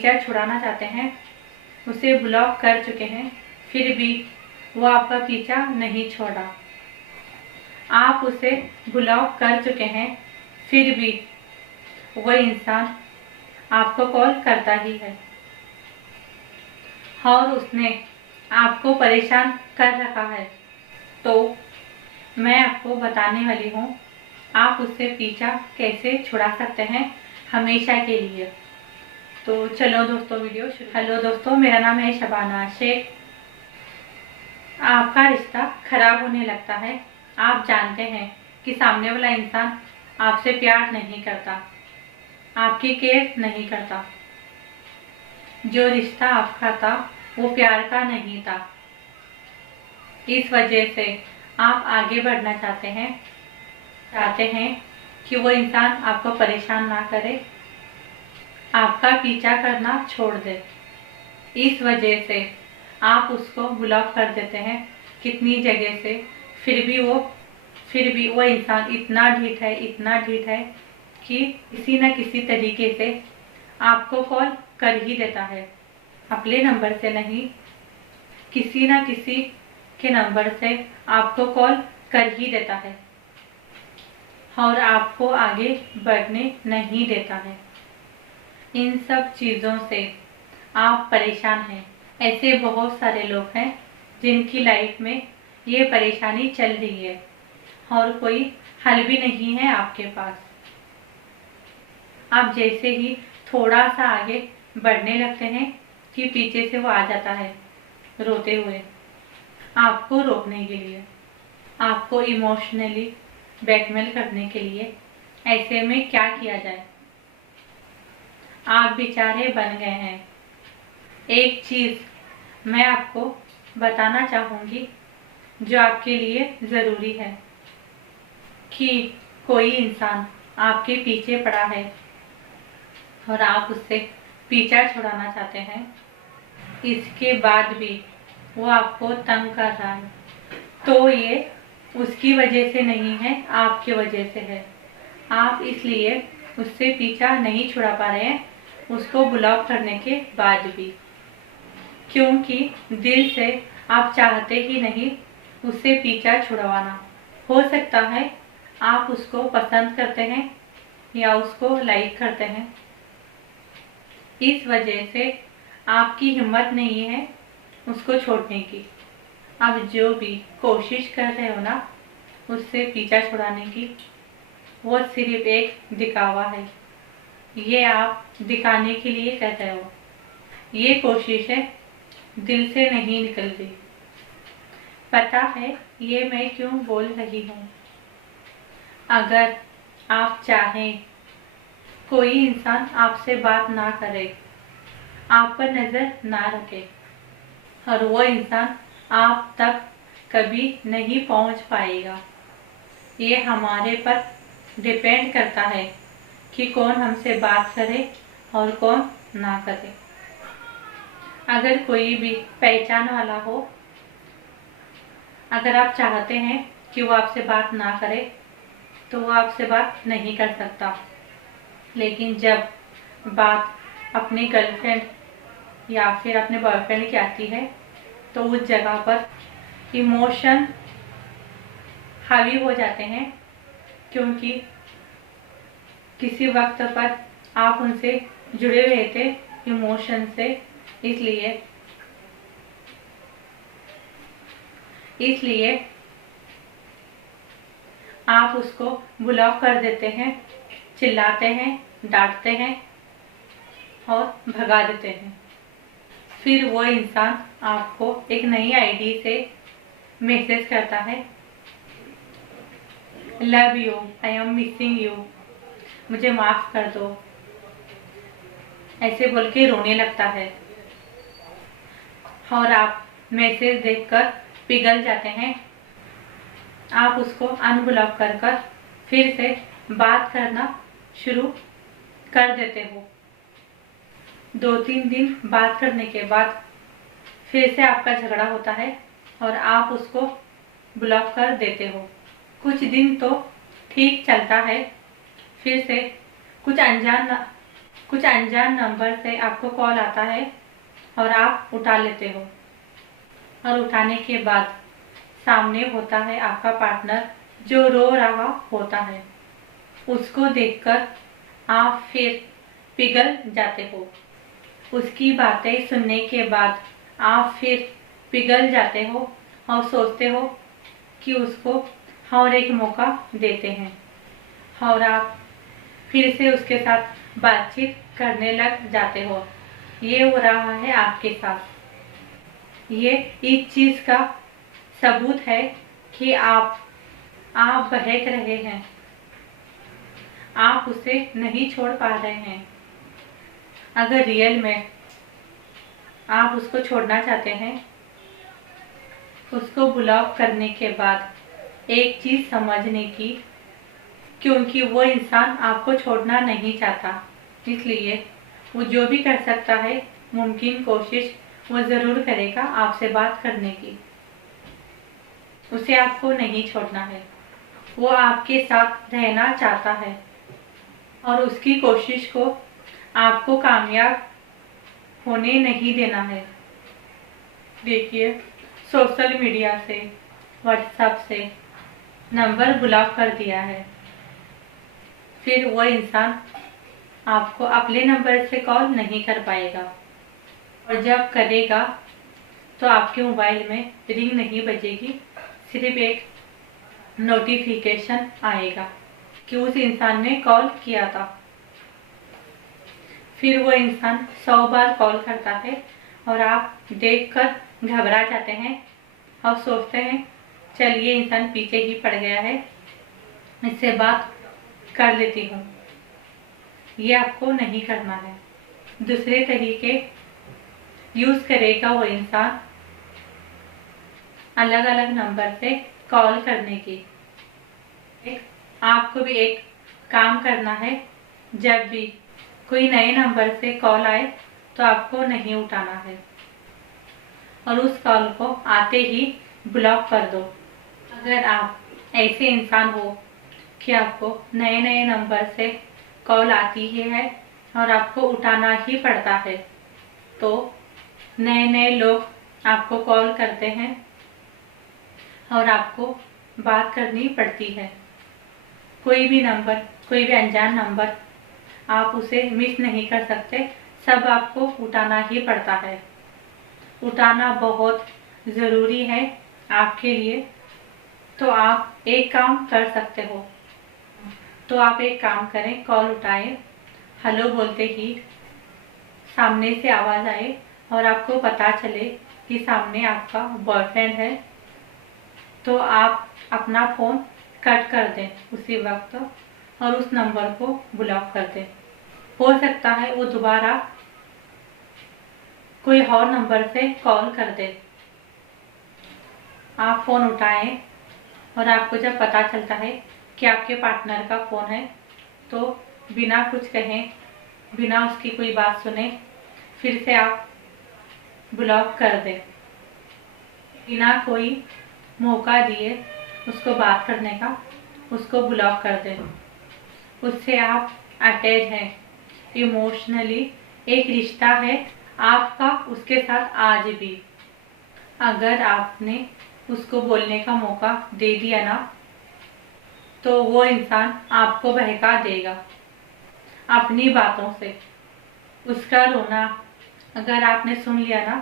पीछा छुड़ाना चाहते हैं, उसे ब्लॉक कर चुके हैं, फिर भी वो आपका पीछा नहीं छोड़ा। आप उसे ब्लॉक कर चुके हैं, फिर भी वो इंसान आपको कॉल करता ही है और उसने आपको परेशान कर रखा है। तो मैं आपको बताने वाली हूँ आप उससे पीछा कैसे छुड़ा सकते हैं हमेशा के लिए। तो चलो दोस्तों वीडियो शुरू। हेलो दोस्तों, मेरा नाम है शबाना शेख। आपका रिश्ता खराब होने लगता है, आप जानते हैं कि सामने वाला इंसान आपसे प्यार नहीं करता, आपकी केयर नहीं करता। जो रिश्ता आपका था वो प्यार का नहीं था। इस वजह से आप आगे बढ़ना चाहते हैं कि वो इंसान आपको परेशान ना करे, आपका पीछा करना छोड़ दे। इस वजह से आप उसको ब्लॉक कर देते हैं कितनी जगह से, फिर भी वो इंसान इतना ढीठ है कि किसी न किसी तरीके से आपको कॉल कर ही देता है। अपने नंबर से नहीं, किसी न किसी के नंबर से आपको कॉल कर ही देता है और आपको आगे बढ़ने नहीं देता है। इन सब चीज़ों से आप परेशान हैं। ऐसे बहुत सारे लोग हैं जिनकी लाइफ में ये परेशानी चल रही है और कोई हल भी नहीं है आपके पास। आप जैसे ही थोड़ा सा आगे बढ़ने लगते हैं कि पीछे से वो आ जाता है रोते हुए आपको रोकने के लिए, आपको इमोशनली ब्लैकमेल करने के लिए। ऐसे में क्या किया जाए? आप बेचारे बन गए हैं। एक चीज़ मैं आपको बताना चाहूँगी जो आपके लिए ज़रूरी है कि कोई इंसान आपके पीछे पड़ा है और आप उससे पीछा छुड़ाना चाहते हैं, इसके बाद भी वो आपको तंग कर रहा है, तो ये उसकी वजह से नहीं है, आपकी वजह से है। आप इसलिए उससे पीछा नहीं छुड़ा पा रहे हैं, उसको ब्लॉक करने के बाद भी, क्योंकि दिल से आप चाहते ही नहीं उससे पीछा छुड़वाना। हो सकता है आप उसको पसंद करते हैं या उसको लाइक करते हैं, इस वजह से आपकी हिम्मत नहीं है उसको छोड़ने की। आप जो भी कोशिश कर रहे हो ना उससे पीछा छुड़ाने की, वो सिर्फ एक दिखावा है। ये आप दिखाने के लिए कर रहे हो, ये कोशिश है दिल से नहीं निकल रही। पता है ये मैं क्यों बोल रही हूँ? अगर आप चाहें कोई इंसान आपसे बात ना करे, आप पर नज़र ना रखे और वो इंसान आप तक कभी नहीं पहुँच पाएगा। ये हमारे पर डिपेंड करता है कि कौन हमसे बात करे और कौन ना करे। अगर कोई भी पहचान वाला हो, अगर आप चाहते हैं कि वो आपसे बात ना करे तो वो आपसे बात नहीं कर सकता। लेकिन जब बात अपने गर्लफ्रेंड या फिर अपने बॉयफ्रेंड की आती है तो उस जगह पर इमोशन हावी हो जाते हैं, क्योंकि किसी वक्त पर आप उनसे जुड़े हुए थे इमोशन से, इसलिए आप उसको ब्लॉक कर देते हैं, चिल्लाते हैं, डांटते हैं और भगा देते हैं। फिर वो इंसान आपको एक नई आईडी से मैसेज करता है, love you, I am missing you, मुझे माफ़ कर दो, ऐसे बोल के रोने लगता है और आप मैसेज देखकर पिघल जाते हैं। आप उसको अनब्लॉक कर फिर से बात करना शुरू कर देते हो। 2-3 दिन बात करने के बाद फिर से आपका झगड़ा होता है और आप उसको ब्लॉक कर देते हो। कुछ दिन तो ठीक चलता है, फिर से कुछ कुछ अनजान नंबर से आपको कॉल आता है और आप उठा लेते हो, और उठाने के बाद सामने होता है आपका पार्टनर जो रो रहा होता है। उसको देखकर आप फिर पिघल जाते हो। उसकी बातें सुनने के बाद आप फिर पिघल जाते हो और सोचते हो कि उसको और एक मौका देते हैं, और आप फिर से उसके साथ बातचीत करने लग जाते हो। ये हो रहा है आपके साथ। ये इस चीज का सबूत है कि आप बहक रहे हैं, आप उसे नहीं छोड़ पा रहे हैं। अगर रियल में आप उसको छोड़ना चाहते हैं, उसको ब्लॉक करने के बाद एक चीज समझने की, क्योंकि वो इंसान आपको छोड़ना नहीं चाहता, इसलिए वो जो भी कर सकता है मुमकिन कोशिश वो जरूर करेगा आपसे बात करने की। उसे आपको नहीं छोड़ना है, वो आपके साथ रहना चाहता है और उसकी कोशिश को आपको कामयाब होने नहीं देना है। देखिए, सोशल मीडिया से, व्हाट्सएप से नंबर ब्लॉक कर दिया है, फिर वो इंसान आपको अपने नंबर से कॉल नहीं कर पाएगा, और जब करेगा तो आपके मोबाइल में रिंग नहीं बजेगी, सिर्फ एक नोटिफिकेशन आएगा कि उस इंसान ने कॉल किया था। फिर वो इंसान 100 बार कॉल करता है और आप देखकर घबरा जाते हैं और सोचते हैं चलिए इंसान पीछे ही पड़ गया है, इससे बात कर लेती हूँ। ये आपको नहीं करना है। दूसरे तरीके यूज करेगा वो इंसान अलग अलग नंबर से कॉल करने की। आपको भी एक काम करना है, जब भी कोई नए नंबर से कॉल आए तो आपको नहीं उठाना है, और उस कॉल को आते ही ब्लॉक कर दो। अगर आप ऐसे इंसान हो कि आपको नए नए नंबर से कॉल आती ही है और आपको उठाना ही पड़ता है, तो नए नए लोग आपको कॉल करते हैं और आपको बात करनी पड़ती है। कोई भी नंबर, कोई भी अनजान नंबर आप उसे मिस नहीं कर सकते, सब आपको उठाना ही पड़ता है। उठाना बहुत ज़रूरी है आपके लिए। तो आप एक काम कर सकते हो, तो आप एक काम करें, कॉल उठाएं, हेलो बोलते ही सामने से आवाज़ आए और आपको पता चले कि सामने आपका बॉयफ्रेंड है, तो आप अपना फ़ोन कट कर दें उसी वक्त और उस नंबर को ब्लॉक कर दें। हो सकता है वो दोबारा कोई और नंबर से कॉल कर दे। आप फ़ोन उठाएं और आपको जब पता चलता है कि आपके पार्टनर का फ़ोन है, तो बिना कुछ कहें, बिना उसकी कोई बात सुने, फिर से आप ब्लॉक कर दें। बिना कोई मौका दिए उसको बात करने का, उसको ब्लॉक कर दें। उससे आप अटैच हैं इमोशनली, एक रिश्ता है आपका उसके साथ आज भी। अगर आपने उसको बोलने का मौका दे दिया ना, तो वो इंसान आपको बहका देगा अपनी बातों से। उसका रोना अगर आपने सुन लिया ना,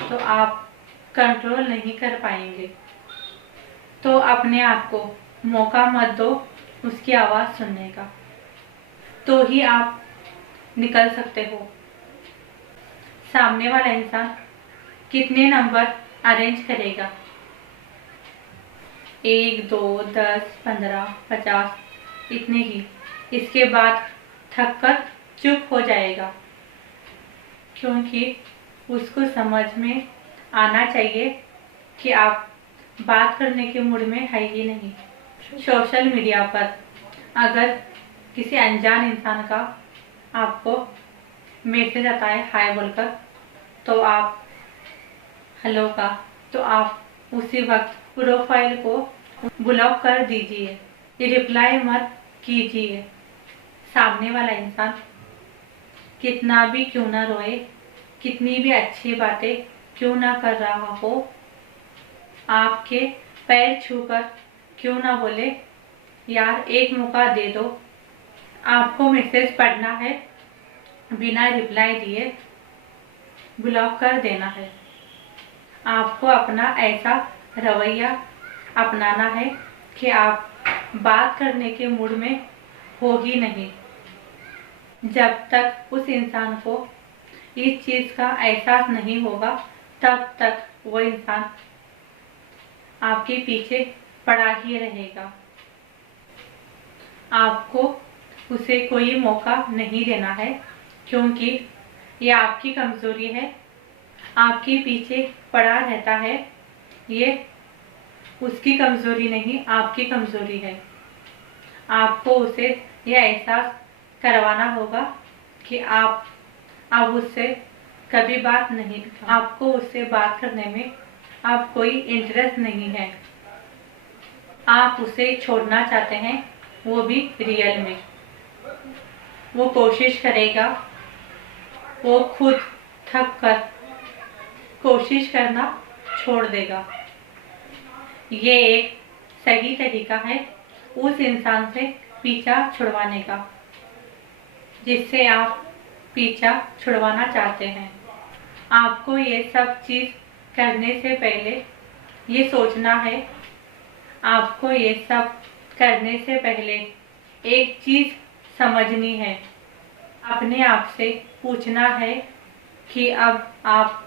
तो आप कंट्रोल नहीं कर पाएंगे। तो अपने आप को मौका मत दो उसकी आवाज़ सुनने का, तो ही आप निकल सकते हो। सामने वाला इंसान कितने नंबर अरेंज करेगा, 1, 2, 10, 15, 50, इतने ही। इसके बाद थक कर चुप हो जाएगा, क्योंकि उसको समझ में आना चाहिए कि आप बात करने के मूड में है ही नहीं। सोशल मीडिया पर अगर किसी अनजान इंसान का आपको मैसेज आता है हाय बोलकर, तो आप हेलो का, तो आप उसी वक्त प्रोफाइल को ब्लॉक कर दीजिए, रिप्लाई मत कीजिए। सामने वाला इंसान कितना भी क्यों ना रोए, कितनी भी अच्छी बातें क्यों ना कर रहा हो, आपके पैर छूकर क्यों ना बोले यार एक मौका दे दो, आपको मैसेज पढ़ना है, बिना रिप्लाई दिए ब्लॉक कर देना है। आपको अपना ऐसा रवैया अपनाना है कि आप बात करने के मूड में हो ही नहीं। जब तक उस इंसान को इस चीज़ का एहसास नहीं होगा तब तक वो इंसान आपके पीछे पड़ा ही रहेगा। आपको उसे कोई मौका नहीं देना है, क्योंकि ये आपकी कमज़ोरी है। आपके पीछे पड़ा रहता है, ये उसकी कमज़ोरी नहीं, आपकी कमज़ोरी है। आपको उसे यह एहसास करवाना होगा कि आप अब उससे कभी बात नहीं, आपको उससे बात करने में अब कोई इंटरेस्ट नहीं है। आप उसे छोड़ना चाहते हैं, वो भी रियल में। वो कोशिश करेगा, वो खुद थक कर कोशिश करना छोड़ देगा। ये एक सही तरीका है उस इंसान से पीछा छुड़वाने का जिससे आप पीछा छुड़वाना चाहते हैं। आपको ये सब चीज़ करने से पहले ये सोचना है, आपको ये सब करने से पहले एक चीज़ समझनी है, अपने आप से पूछना है कि अब आप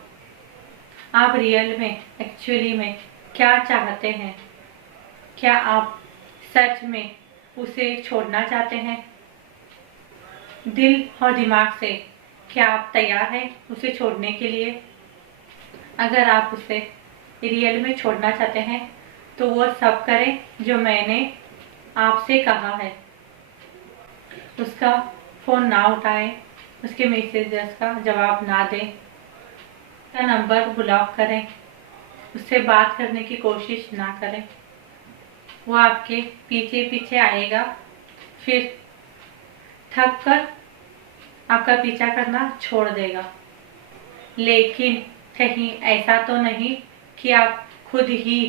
रियल में, एक्चुअली में क्या चाहते हैं। क्या आप सच में उसे छोड़ना चाहते हैं? दिल और दिमाग से क्या आप तैयार हैं उसे छोड़ने के लिए? अगर आप उसे रियल में छोड़ना चाहते हैं तो वो सब करें जो मैंने आपसे कहा है। उसका फ़ोन ना उठाएं, उसके मैसेजेस का जवाब ना दें, उसका नंबर ब्लॉक करें, उससे बात करने की कोशिश ना करें। वो आपके पीछे पीछे आएगा, फिर थक कर आपका पीछा करना छोड़ देगा। लेकिन कहीं ऐसा तो नहीं कि आप खुद ही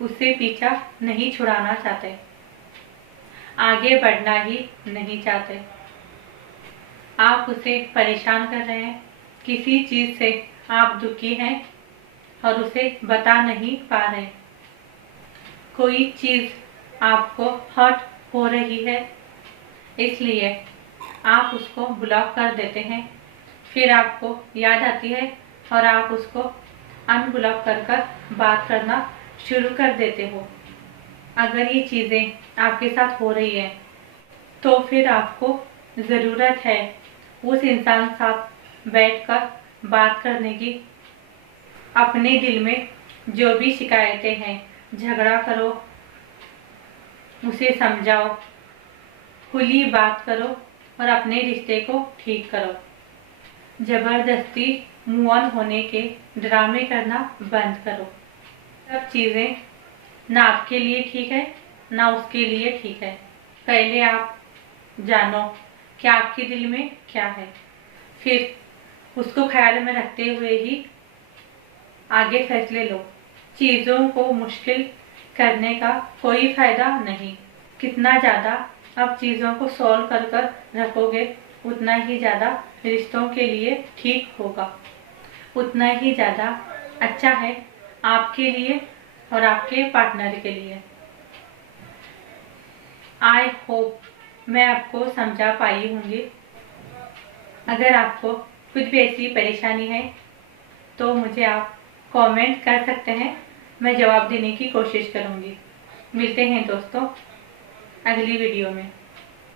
उससे पीछा नहीं छुड़ाना चाहते, आगे बढ़ना ही नहीं चाहते। आप उसे परेशान कर रहे हैं, किसी चीज़ से आप दुखी हैं और उसे बता नहीं पा रहे। कोई चीज़ आपको हर्ट हो रही है, इसलिए आप उसको ब्लॉक कर देते हैं। फिर आपको याद आती है और आप उसको अनब्लॉक कर बात करना शुरू कर देते हो। अगर ये चीज़ें आपके साथ हो रही है तो फिर आपको ज़रूरत है उस इंसान के साथ बैठकर बात करने की। अपने दिल में जो भी शिकायतें हैं, झगड़ा करो, उसे समझाओ, खुली बात करो और अपने रिश्ते को ठीक करो। ज़बरदस्ती मूव ऑन होने के ड्रामे करना बंद करो। सब चीज़ें ना आपके लिए ठीक है ना उसके लिए ठीक है। पहले आप जानो कि आपके दिल में क्या है, फिर उसको ख्याल में रखते हुए ही आगे फैसले लो। चीज़ों को मुश्किल करने का कोई फ़ायदा नहीं। कितना ज़्यादा आप चीज़ों को सॉल्व कर रखोगे उतना ही ज़्यादा रिश्तों के लिए ठीक होगा, उतना ही ज़्यादा अच्छा है आपके लिए और आपके पार्टनर के लिए। आई होप मैं आपको समझा पाई होंगी। अगर आपको कुछ भी ऐसी परेशानी है तो मुझे आप कमेंट कर सकते हैं, मैं जवाब देने की कोशिश करूँगी। मिलते हैं दोस्तों अगली वीडियो में।